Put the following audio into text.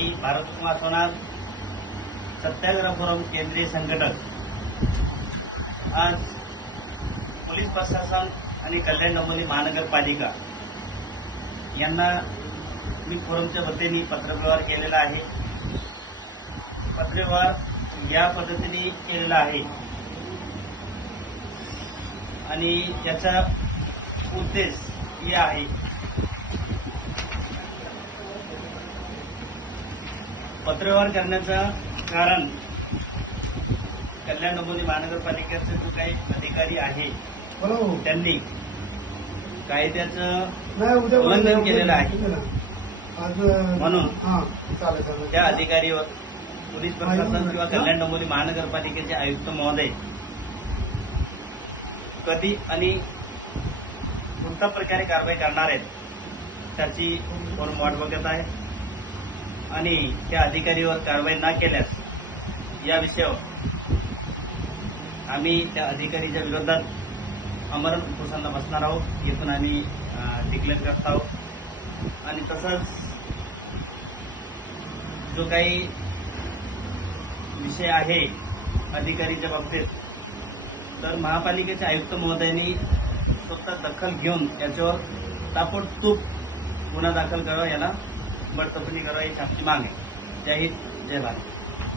मी भारत कुमार सोनार, सत्याग्रह forum केंद्रीय संघटक। आज पोलीस प्रशासन आणि कल्याण डोंबिवली महानगरपालिका यांना मी फोरमच्या वतीने पत्रव्यवहार केलेला आहे। पत्रव्यवहार या पद्धतीने केलेला आहे आणि याचा उद्देश हे आहे पत्रव्यवहार करण्याचं कारण कल्याण डोंबिवली महानगरपालिकेचे जो काही अधिकारी आहे त्यांनी कायद्याचं उल्लंघन केलेलं आहे। म्हणून त्या अधिकारीवर पोलीस प्रशासन किंवा कल्याण डोंबिवली महानगरपालिकेचे आयुक्त महोदय कधी आणि कोणत्या प्रकारे कारवाई करणार आहेत त्याची फोरम वाट बघत आहे आणि त्या अधिकारीवर कारवाई न केल्यास या विषयावर आम्ही त्या अधिकारीच्या विरोधात आमरण उपोषणाला बसणार आहोत। येथून आम्ही डिक्लेअर करत आहोत आणि तसंच जो काही विषय आहे अधिकारीच्या बाबतीत तर महापालिकेचे आयुक्त महोदयांनी स्वतः दखल घेऊन याच्यावर ताबडतोब गुन्हा दाखल करावा, याला बडतर्फी करावा, ही आमची माग आहे। जय हिंद, जय भारत।